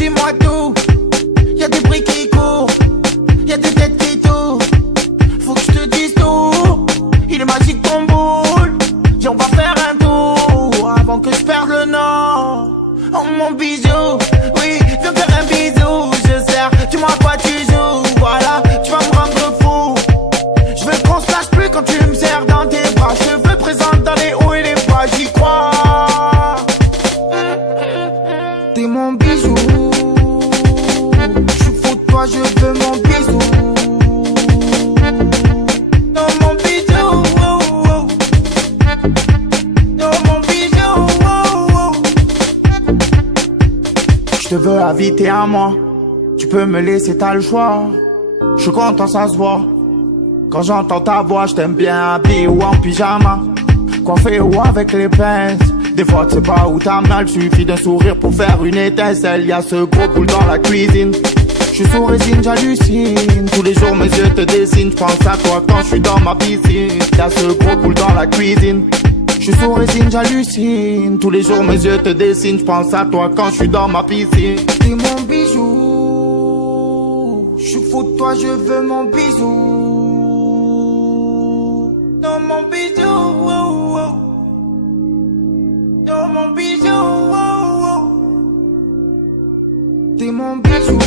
dis-moi tout. Y'a des bruits qui courent, y'a des têtes qui tournent. Faut que je te dise tout. Il est magique ton boule. Dis on va faire un tour avant que je perde le nord. Oh mon bijou, oui, viens faire un bisou. Je sers, dis-moi à quoi tu joues. Voilà, tu vas me rendre fou. Je veux qu'on se lâche plus quand tu me serres dans tes bras. Je te veux présente dans les hauts et les bas, j'y crois. T'es mon bijou. Je suis fou de toi, je veux mon bisou. Oh mon bijou, oh, oh. Oh mon bijou, oh, oh. Je te veux inviter à moi. Tu peux me laisser, t'as le choix. Je suis content, ça se voit. Quand j'entends ta voix, je t'aime bien habillé ou en pyjama. Coiffé ou avec les pinces. Des fois tu sais pas où t'as mal, suffit d'un sourire pour faire une étincelle. Y'a ce gros boule dans la cuisine. Je suis sous résine, j'hallucine. Tous les jours mes yeux te dessinent. J'pense à toi quand je suis dans ma piscine. Y'a ce gros boule dans la cuisine. Je suis sous résine, j'hallucine. Tous les jours mes yeux te dessinent. J'pense à toi quand je suis dans ma piscine. T'es mon bijou. Je suis fou de toi, je veux mon bisou. Oh mon bijou, oh, oh. Oh mon bijou, oh, oh. T'es mon bijou.